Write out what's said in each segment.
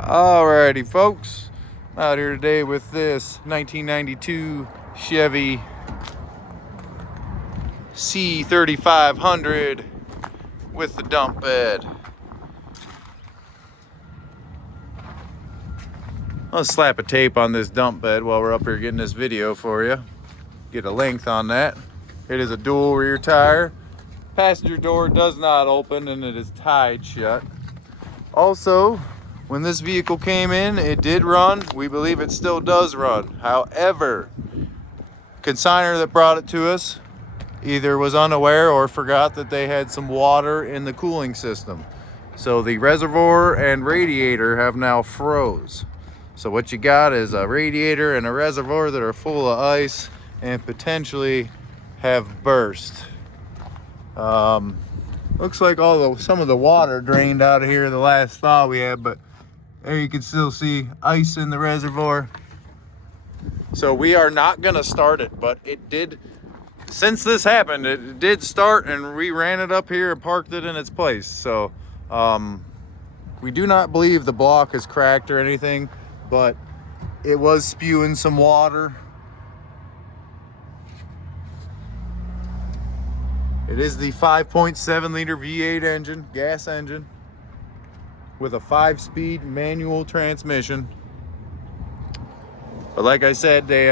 Alrighty, folks, out here today with this 1992 Chevy C3500 with the dump bed. I'll slap a tape on this dump bed while we're up here getting this video for you. Get a length on that. It is a dual rear tire. Passenger door does not open and it is tied shut. Also, when this vehicle came in, it did run. We believe it still does run. However, consignor that brought it to us either was unaware or forgot that they had some water in the cooling system. So the reservoir and radiator have now froze. So what you got is a radiator and a reservoir that are full of ice and potentially have burst. Looks like some of the water drained out of here the last thaw we had, but there you can still see ice in the reservoir. So we are not gonna start it, but it did, since this happened, it did start and we ran it up here and parked it in its place. So we do not believe the block is cracked or anything, but it was spewing some water. It is the 5.7 liter V8 engine, gas engine, with a 5-speed manual transmission. But like I said, they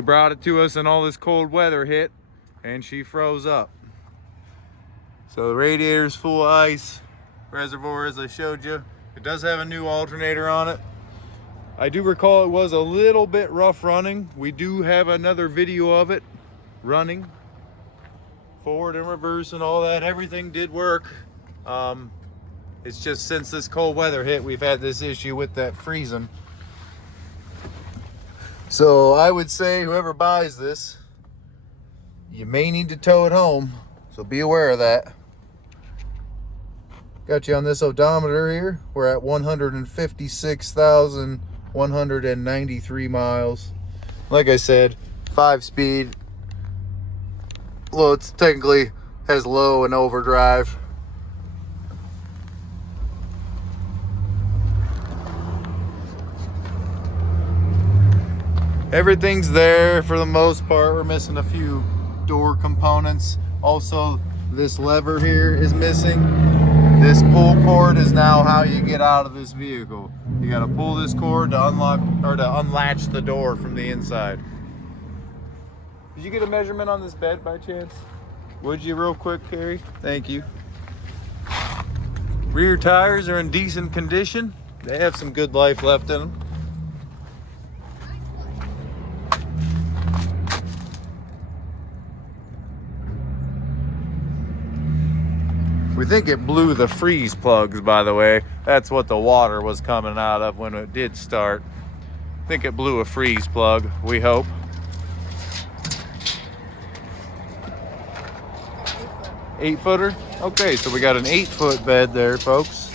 brought it to us and all this cold weather hit and she froze up. So the radiator's full of ice, reservoir as I showed you. It does have a new alternator on it. I do recall it was a little bit rough running. We do have another video of it running. Forward and reverse and all that, everything did work. It's just since this cold weather hit, we've had this issue with that freezing. So I would say whoever buys this, you may need to tow it home, so be aware of that. Got you on this odometer here. We're at 156,193 miles. Like I said, 5-speed. Well, it's technically has low and overdrive. Everything's there for the most part. We're missing a few door components. Also, this lever here is missing. This pull cord is now how you get out of this vehicle. You got to pull this cord to unlock or to unlatch the door from the inside. Did you get a measurement on this bed by chance? Would you, real quick, Carrie? Thank you. Rear tires are in decent condition. They have some good life left in them. We think it blew the freeze plugs, by the way. That's what the water was coming out of when it did start. I think it blew a freeze plug, we hope. Eight-footer? Okay, so we got an 8-foot bed there, folks.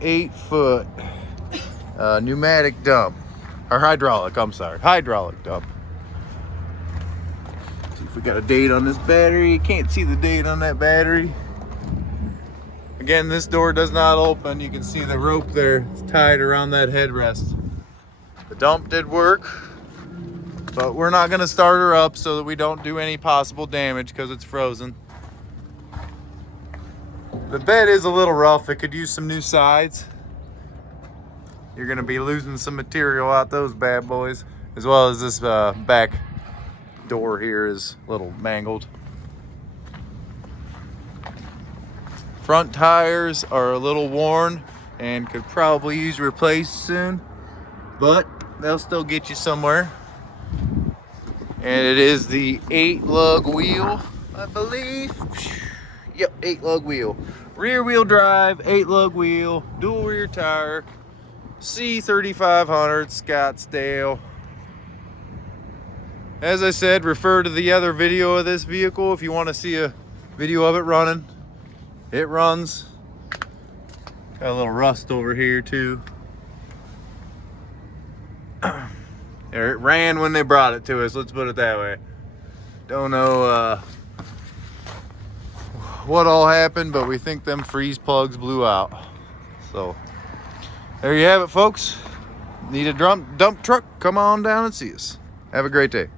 8-foot pneumatic dump. Or hydraulic, I'm sorry. Hydraulic dump. See if we got a date on this battery. You can't see the date on that battery. Again, this door does not open. You can see the rope there. It's tied around that headrest. The dump did work, but we're not gonna start her up so that we don't do any possible damage because it's frozen. The bed is a little rough. It could use some new sides. You're gonna be losing some material out those bad boys, as well as this back door here is a little mangled. Front tires are a little worn and could probably use replaced soon, but they'll still get you somewhere. And it is the 8-lug wheel, I believe. Yep, 8-lug wheel. Rear wheel drive, 8-lug wheel, dual rear tire, C3500 Scottsdale. As I said, refer to the other video of this vehicle if you want to see a video of it running. It runs. Got a little rust over here too. It ran when they brought it to us, let's put it that way. Don't know what all happened, but we think them freeze plugs blew out. So There you have it, folks. Need a dump truck? Come on down and see us. Have a great day.